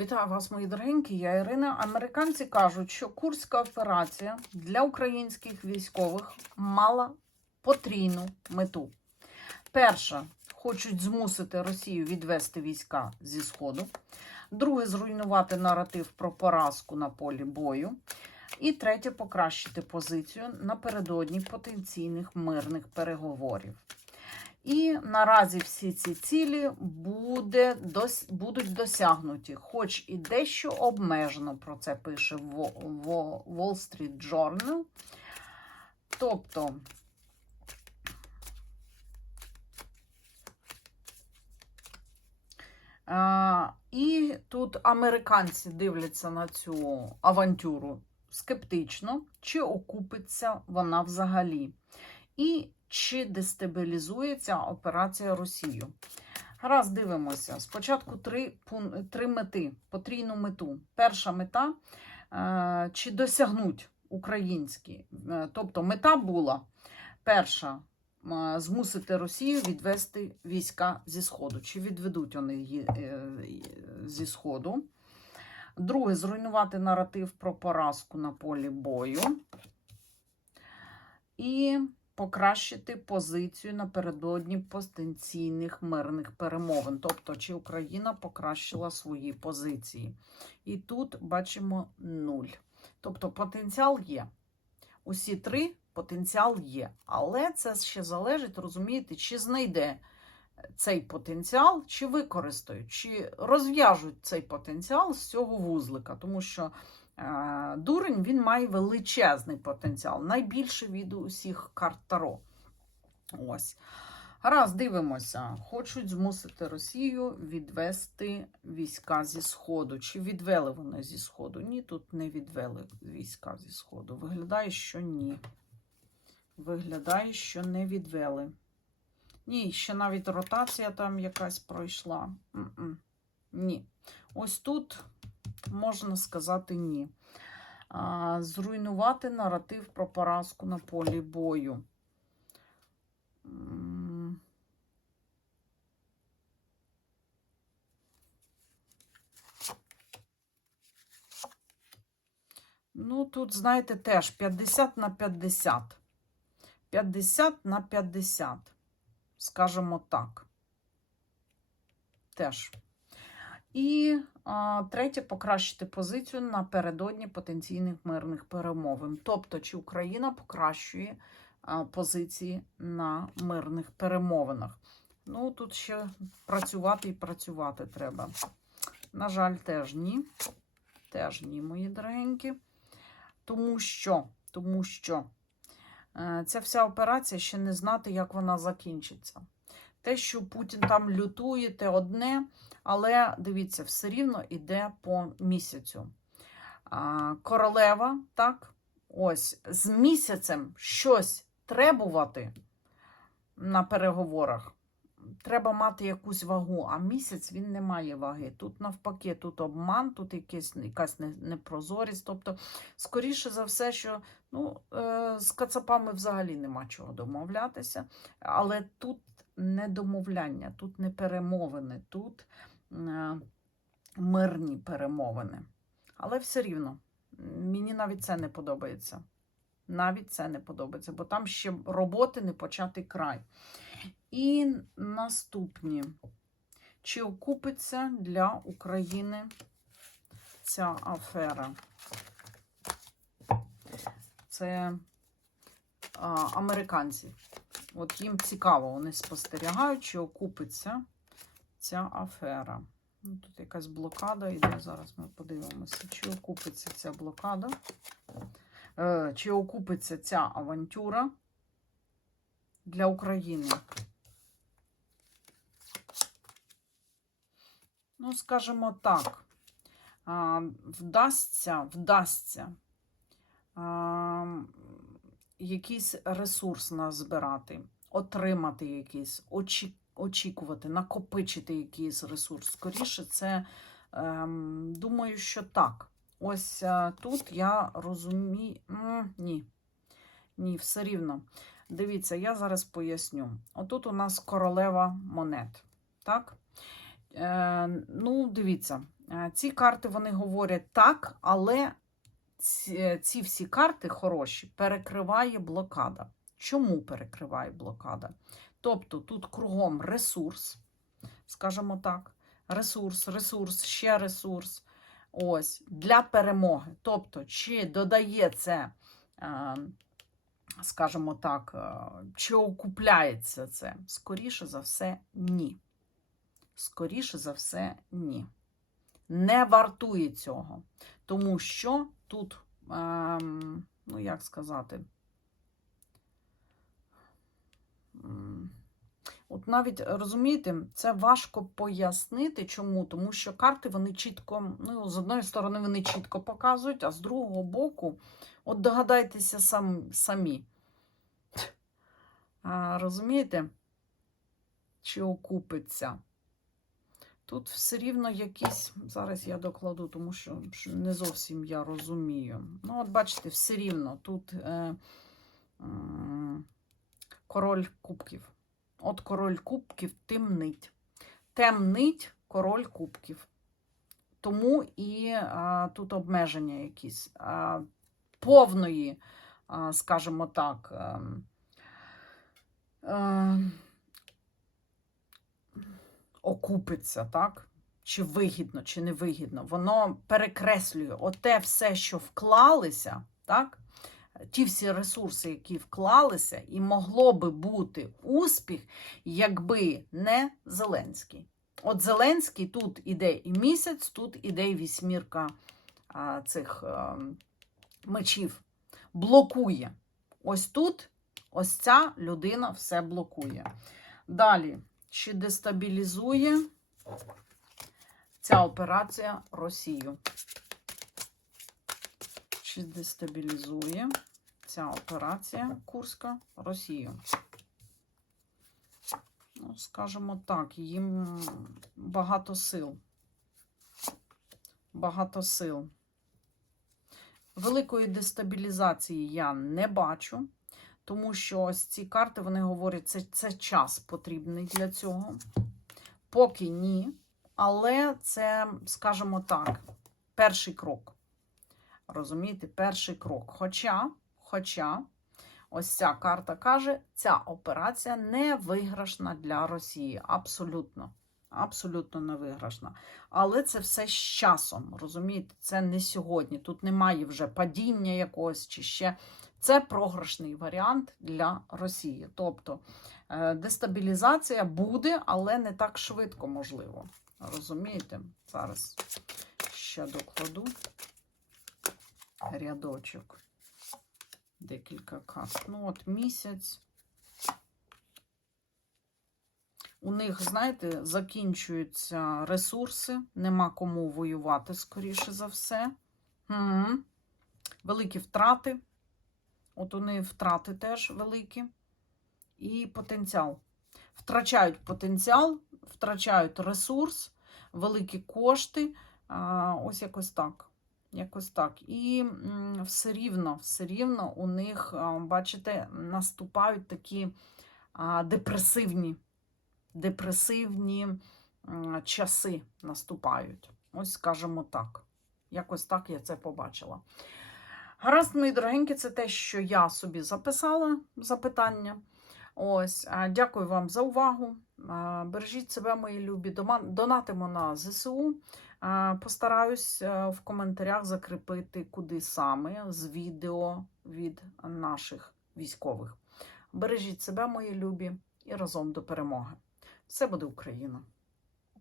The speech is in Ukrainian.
Вітаю вас, мої дорогенькі. Я Ірина. Американці кажуть, що Курська операція для українських військових мала потрійну мету. Перша, хочуть змусити Росію відвести війська зі Сходу. Друге, зруйнувати наратив про поразку на полі бою. І третє, покращити позицію напередодні потенційних мирних переговорів. І наразі всі ці цілі буде, дос, будуть досягнуті, хоч і дещо обмежено про це пише Во- Wall Street Journal. Тобто, і тут американці дивляться на цю авантюру скептично, чи окупиться вона взагалі. І чи дестабілізується операція Росію. Гаразд дивимося. Спочатку три, три мети, потрійну мету. Перша мета е, чи досягнуть українські. Е, Тобто мета була перша змусити Росію відвести війська зі Сходу. Чи відведуть вони її е, зі Сходу? Друге, зруйнувати наратив про поразку на полі бою. І покращити позицію напередодні потенційних мирних перемовин. Тобто, чи Україна покращила свої позиції. І тут бачимо нуль. Тобто потенціал є. Усі три потенціал є. Але це ще залежить, розумієте, чи знайде цей потенціал, чи використають, чи розв'яжуть цей потенціал з цього вузлика. Тому що Дурень він має величезний потенціал, найбільший від усіх карт Таро. Ось. Раз дивимося. Хочуть змусити Росію відвести війська зі Сходу. Чи відвели вони зі Сходу? Ні, тут не відвели війська зі Сходу. Виглядає, що ні. Виглядає, що не відвели. Ні, ще навіть ротація там якась пройшла. М-м. Ні. Ось тут можна сказати ні. Зруйнувати наратив про поразку на полі бою. Ну, тут, знаєте, теж 50 на 50. 50 на 50. Скажемо так. Теж. І третє покращити позицію напередодні потенційних мирних перемовин. Тобто, чи Україна покращує позиції на мирних перемовинах. Ну, тут ще працювати і працювати треба. На жаль, теж ні. Теж ні, мої дорогенькі. Тому що, тому що е, ця вся операція ще не знати, як вона закінчиться. Те, що Путін там лютує, те одне, але дивіться, все рівно йде по місяцю. Королева, так, ось з місяцем щось требувати на переговорах. Треба мати якусь вагу, а місяць він не має ваги. Тут навпаки, тут обман, тут якась, якась непрозорість. Тобто, скоріше за все, що ну, е, з кацапами взагалі нема чого домовлятися. Але тут не домовляння, тут не перемовини, тут е, мирні перемовини. Але все рівно, мені навіть це не подобається. Навіть це не подобається, бо там ще роботи не початий край. І наступні. Чи окупиться для України ця афера? Це а, американці. От їм цікаво, вони спостерігають, чи окупиться ця афера. Ну, Тут якась блокада йде. Зараз ми подивимося, чи окупиться ця блокада, е, чи окупиться ця авантюра для України. Ну, скажімо так, вдасться, вдасться якийсь ресурс назбирати, отримати якийсь, очі, очікувати, накопичити якийсь ресурс. Скоріше, це ем, думаю, що так. Ось е, тут я розумію. Ні. Ні, все рівно. Дивіться, я зараз поясню. Отут у нас королева монет. Так? Е, ну, дивіться, Е, Ці карти вони говорять так, але ці, ці всі карти хороші перекриває блокада. Чому перекриває блокада? Тобто тут кругом ресурс, скажімо так, ресурс, ресурс, ще ресурс. Ось для перемоги. Тобто, чи додає це, е, скажімо так, е, чи окупляється це? Скоріше за все, ні. Скоріше за все, ні. Не вартує цього. Тому що тут, ем, ну як сказати, От навіть розумієте, це важко пояснити, чому, тому що карти вони чітко, ну, з одної сторони, вони чітко показують, а з другого боку, от догадайтеся сам, самі. А, розумієте? Чи окупиться? Тут все рівно якісь, зараз я докладу, тому що не зовсім я розумію. Ну, от бачите, все рівно тут е, м, король кубків. От король кубків темнить. Темнить король кубків. Тому і а, тут обмеження якісь. А, повної, а, скажімо так, а, а, окупиться, так? Чи вигідно, чи не вигідно. Воно перекреслює оте все, що вклалися, так? ті всі ресурси, які вклалися, і могло би бути успіх, якби не Зеленський. От Зеленський тут іде і місяць, тут іде і вісьмірка а, цих а, мечів. Блокує. Ось тут ось ця людина все блокує. Далі, чи дестабілізує ця операція Росію? Чи дестабілізує ця операція Курська Росію? Ну, скажімо так, їм багато сил. Багато сил. Великої дестабілізації я не бачу, тому що ось ці карти, вони говорять, це, це час потрібний для цього. Поки ні. Але це, скажімо так, перший крок. Розумієте, перший крок. Хоча, хоча, ось ця карта каже, ця операція не виграшна для Росії. Абсолютно. Абсолютно не виграшна. Але це все з часом. Розумієте, це не сьогодні. Тут немає вже падіння якогось чи ще. Це програшний варіант для Росії. Тобто е, дестабілізація буде, але не так швидко можливо. Розумієте? Зараз ще докладу рядочок. Декілька карт. Ну, от місяць. У них, знаєте, закінчуються ресурси, нема кому воювати, скоріше за все. Угу. Великі втрати. От них втрати теж великі. І потенціал. Втрачають потенціал, втрачають ресурс, великі кошти. Ось якось так. Якось так. І все рівно, все рівно у них, бачите, наступають такі депресивні, депресивні часи наступають. Ось скажімо так. Якось так я це побачила. Гаразд, мої дорогенькі, це те, що я собі записала запитання. Ось, дякую вам за увагу. Бережіть себе, мої любі. Донатимо на ЗСУ. Постараюсь е, в коментарях закріпити, куди саме з відео від наших військових. Бережіть себе, мої любі, і разом до перемоги. Все буде Україна!